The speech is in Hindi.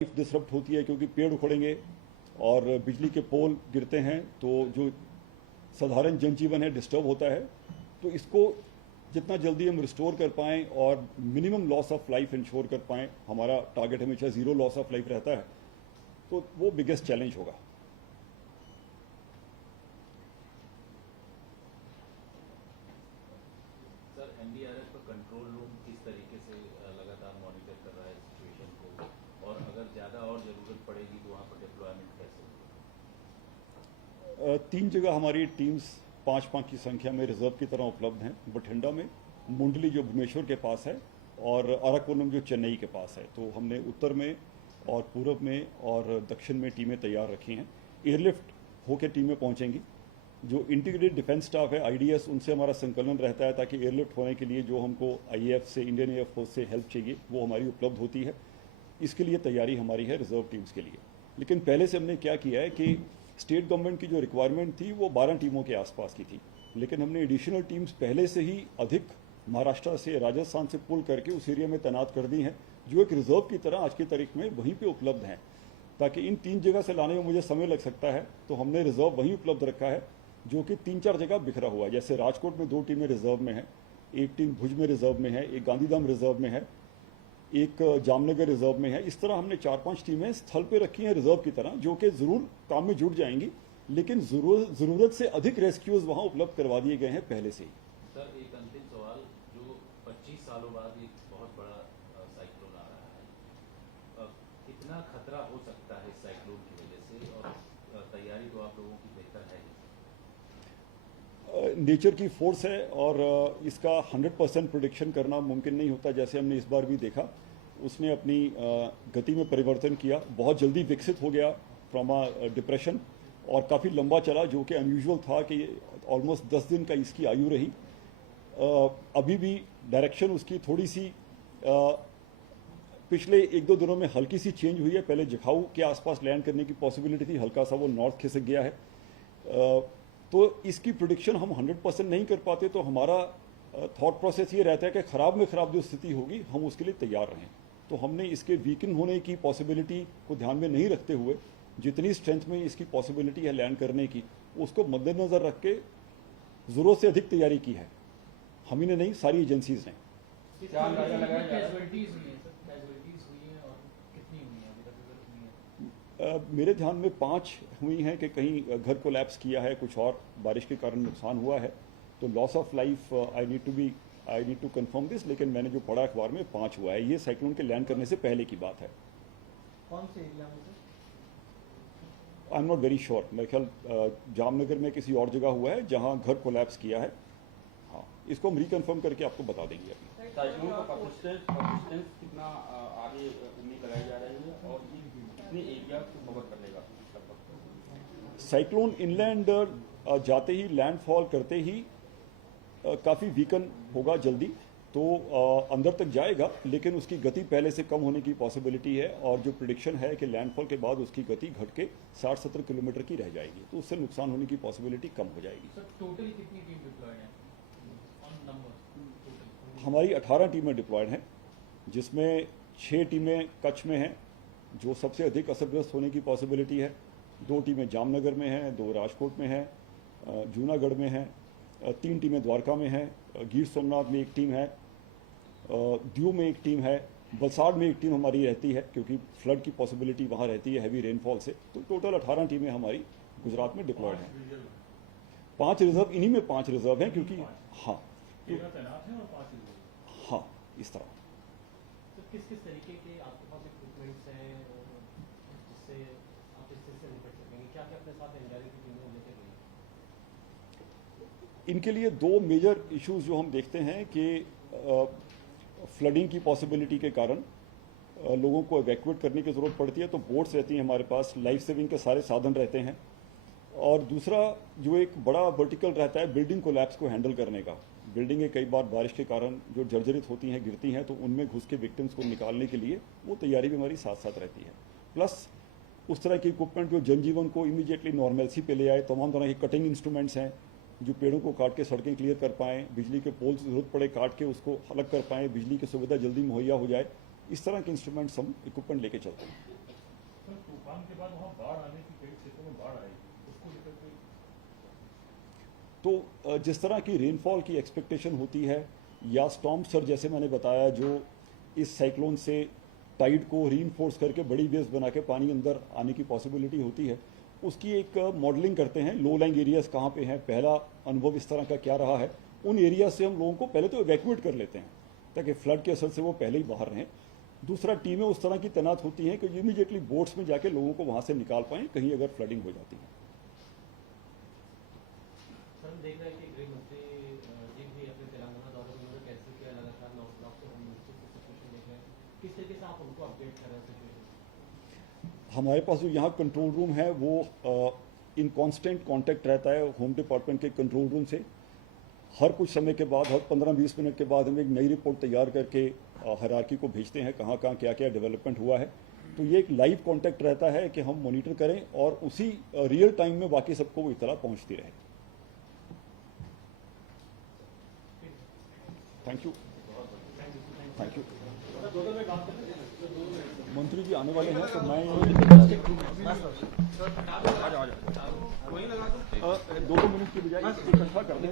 डिसरप्ट होती है क्योंकि पेड़ उखड़ेंगे और बिजली के पोल गिरते हैं तो जो साधारण जनजीवन है डिस्टर्ब होता है। तो इसको जितना जल्दी हम रिस्टोर कर पाएं और minimum loss of life ensure कर पाएं, हमारा टारगेट हमेशा जीरो लॉस ऑफ लाइफ रहता है, तो वो बिगेस्ट चैलेंज होगा। सर, एनडीआरएफ का कंट्रोल रूम किस तरीके से लगातार मॉनिटर कर रहा है सिचुएशन को, और अगर ज़्यादा और ज़रूरत पड़ेगी तो वहाँ पर डिप्लॉयमेंट कैसे होगा? 3 जगह हमारी टीम्स 5-5 की संख्या में रिजर्व की तरह उपलब्ध हैं। बठिंडा में, मुंडली जो भुवनेश्वर के पास है, और अराकोनम जो चेन्नई के पास है। तो हमने उत्तर में और पूर्व में और दक्षिण में टीमें तैयार रखी हैं। एयरलिफ्ट होकर टीमें पहुंचेंगी। जो इंटीग्रेटेड डिफेंस स्टाफ है आईडीएस, उनसे हमारा संकलन रहता है ताकि एयरलिफ्ट होने के लिए जो हमको आईएएफ से, इंडियन एयरफोर्स से हेल्प चाहिए वो हमारी उपलब्ध होती है। इसके लिए तैयारी हमारी है रिजर्व टीम्स के लिए। लेकिन पहले से हमने क्या किया है कि स्टेट गवर्नमेंट की जो रिक्वायरमेंट थी वो 12 टीमों के आसपास की थी, लेकिन हमने एडिशनल टीम्स पहले से ही अधिक महाराष्ट्र से, राजस्थान से पुल करके उस एरिया में तैनात कर दी हैं, जो एक रिजर्व की तरह आज की तारीख में वहीं पे उपलब्ध हैं। ताकि इन 3 जगह से लाने में मुझे समय लग सकता है, तो हमने रिजर्व वहीं उपलब्ध रखा है, जो कि 3-4 जगह बिखरा हुआ है। जैसे राजकोट में 2 टीमें रिजर्व में हैं, एक टीम भुज में रिजर्व में है, एक गांधीधाम रिजर्व में है, एक जामनगर रिजर्व में है। इस तरह हमने 4-5 टीमें स्थल पे रखी हैं रिजर्व की तरह, जो कि जरूर काम में जुट जाएंगी, लेकिन जरूरत से अधिक रेस्क्यूज वहां उपलब्ध करवा दिए गए हैं पहले से ही। सर, एक अंतिम सवाल, जो 25 सालों बाद एक बहुत बड़ा साइक्लोन आ रहा है, कितना खतरा हो सकता है इस साइक्लोन की वजह से, और तैयारी तो आप लोगों की बेहतर है? नेचर की फोर्स है और इसका 100% प्रोडिक्शन करना मुमकिन नहीं होता। जैसे हमने इस बार भी देखा, उसने अपनी गति में परिवर्तन किया, बहुत जल्दी विकसित हो गया फ्रॉम अ डिप्रेशन, और काफ़ी लंबा चला, जो कि अनयूजुअल था कि ऑलमोस्ट 10 दिन का इसकी आयु रही। अभी भी डायरेक्शन उसकी थोड़ी सी पिछले 1-2 दिनों में हल्की सी चेंज हुई है। पहले जखाऊ के आसपास लैंड करने की पॉसिबिलिटी थी, हल्का सा वो नॉर्थ खिसक गया है। तो इसकी प्रिडिक्शन हम 100% नहीं कर पाते, तो हमारा थॉट प्रोसेस ये रहता है कि खराब में खराब जो स्थिति होगी हम उसके लिए तैयार रहें। तो हमने इसके वीकन होने की पॉसिबिलिटी को ध्यान में नहीं रखते हुए, जितनी स्ट्रेंथ में इसकी पॉसिबिलिटी है लैंड करने की, उसको मद्देनजर रख के जरूरत से अधिक तैयारी की है। हम ही ने नहीं, सारी एजेंसीज ने। मेरे ध्यान में 5 हुई हैं कि कहीं घर को लैप्स किया है, कुछ और बारिश के कारण नुकसान हुआ है। तो loss of life I need to confirm this, लेकिन मैंने जो पढ़ा अखबार में 5 हुआ है। ये साइक्लोन के लैंड करने से पहले की बात है। कौन से एरिया में? I am not very sure. मेरे ख्याल जामनगर में किसी और जगह हुआ है जहां घर कोलैप्स किया है। हाँ, इसको हम रिकन्फर्म करके आपको बता देंगे अभी। साइक्लोन का परसिस्टेंस कितना आगे उम्मीद लगाई जा रही है, और कितने एरिया को कवर कर लेगा लगभग? साइक्लोन इनलैंड जाते ही, लैंडफॉल करते ही काफ़ी वीकन होगा जल्दी, तो अंदर तक जाएगा, लेकिन उसकी गति पहले से कम होने की पॉसिबिलिटी है। और जो प्रिडिक्शन है कि लैंडफॉल के बाद उसकी गति घट के 60-70 किलोमीटर की रह जाएगी, तो उससे नुकसान होने की पॉसिबिलिटी कम हो जाएगी। सर, टोटल कितनी टीम डिप्लॉयड है ऑन नंबर? हमारी 18 टीमें डिप्लॉयड हैं, जिसमें 6 टीमें कच्छ में हैं, जो सबसे अधिक असरग्रस्त होने की पॉसिबिलिटी है। 2 टीमें जामनगर में हैं, 2 राजकोट में हैं, जूनागढ़ में हैं, 3 टीमें द्वारका में हैं, गिर सोमनाथ में 1 टीम है, दीव में 1 टीम है, वलसाड़ में 1 टीम हमारी रहती है, क्योंकि फ्लड की पॉसिबिलिटी वहाँ रहती है हैवी रेनफॉल से। तो टोटल 18 टीमें हमारी गुजरात में डिप्लॉयड हैं। 5 रिजर्व, इन्हीं में 5 रिजर्व हैं, क्योंकि हाँ हाँ, इस तरह। तो किस किस तरीके के आपके पास इक्विपमेंट्स हैं जिससे आप इस चीज से निपट सकेंगे? क्या क्या अपने साथ एनडीआरएफ की टीमें लेकर गई? इनके लिए 2 मेजर इश्यूज जो हम देखते हैं कि फ्लडिंग की पॉसिबिलिटी के कारण लोगों को एवैक्यूएट करने की ज़रूरत पड़ती है, तो बोट्स रहती हैं हमारे पास, लाइफ सेविंग के सारे साधन रहते हैं। और दूसरा जो एक बड़ा वर्टिकल रहता है बिल्डिंग कोलैप्स को हैंडल करने का। बिल्डिंगें कई बार बारिश के कारण जो जर्जरित होती हैं, गिरती हैं, तो उनमें घुस के विक्टिम्स को निकालने के लिए वो तैयारी भी हमारी साथ साथ रहती है। प्लस उस तरह के इक्विपमेंट जो जनजीवन को इमीडिएटली नॉर्मलसी पे ले आए, तमाम तरह के कटिंग इंस्ट्रूमेंट्स हैं जो पेड़ों को काट के सड़कें क्लियर कर पाएँ, बिजली के पोल्स जरूरत पड़े काट के उसको अलग कर पाएँ, बिजली की सुविधा जल्दी मुहैया हो जाए। इस तरह के इंस्ट्रूमेंट्स हम इक्विपमेंट लेके चलते हैं। तूफान के बाद वहाँ बाढ़ आने की कई क्षेत्रों में बाढ़ आएगी, उसको लेकर के तो जिस तरह की रेनफॉल की एक्सपेक्टेशन होती है या स्टॉर्म सर्ज, जैसे मैंने बताया, जो इस साइक्लोन से टाइड को रीइंफोर्स करके बड़ी वेव्स बना के पानी अंदर आने की पॉसिबिलिटी होती है, उसकी एक मॉडलिंग करते हैं। लो लाइंग एरियाज कहाँ पे हैं, पहला अनुभव इस तरह का क्या रहा है, उन एरिया से हम लोगों को पहले तो इवैक्यूएट कर लेते हैं ताकि फ्लड के असर से वो पहले ही बाहर रहें। दूसरा, टीमें उस तरह की तैनात होती हैं कि इमीडिएटली बोट्स में जाके लोगों को वहाँ से निकाल पाएँ कहीं अगर फ्लडिंग हो जाती है। सर, हम देख रहे हैं कि गृह मंत्री जी भी अपने तेलंगाना दौरे में उन्होंने कैंसिल किया, लगातार नॉर्थ से होम मिनिस्टर की सिचुएशन देख रहे हैं, किस तरीके से आप उनको अपडेट कर रहे हैं सिचुएशन? हमारे पास जो यहाँ कंट्रोल रूम है वो इन कांस्टेंट कांटेक्ट रहता है होम डिपार्टमेंट के कंट्रोल रूम से। हर कुछ समय के बाद, हर 15-20 मिनट के बाद हम एक नई रिपोर्ट तैयार करके हायरार्की को भेजते हैं, कहाँ कहाँ क्या क्या डेवलपमेंट हुआ है। तो ये एक लाइव कांटेक्ट रहता है कि हम मॉनिटर करें और उसी रियल टाइम में बाकी सबको वो इतला पहुँचती रहे। Thank you, thank you. मंत्री जी आने वाले हैं तो मैं 2 मिनट की बजाय इकट्ठा कर दें।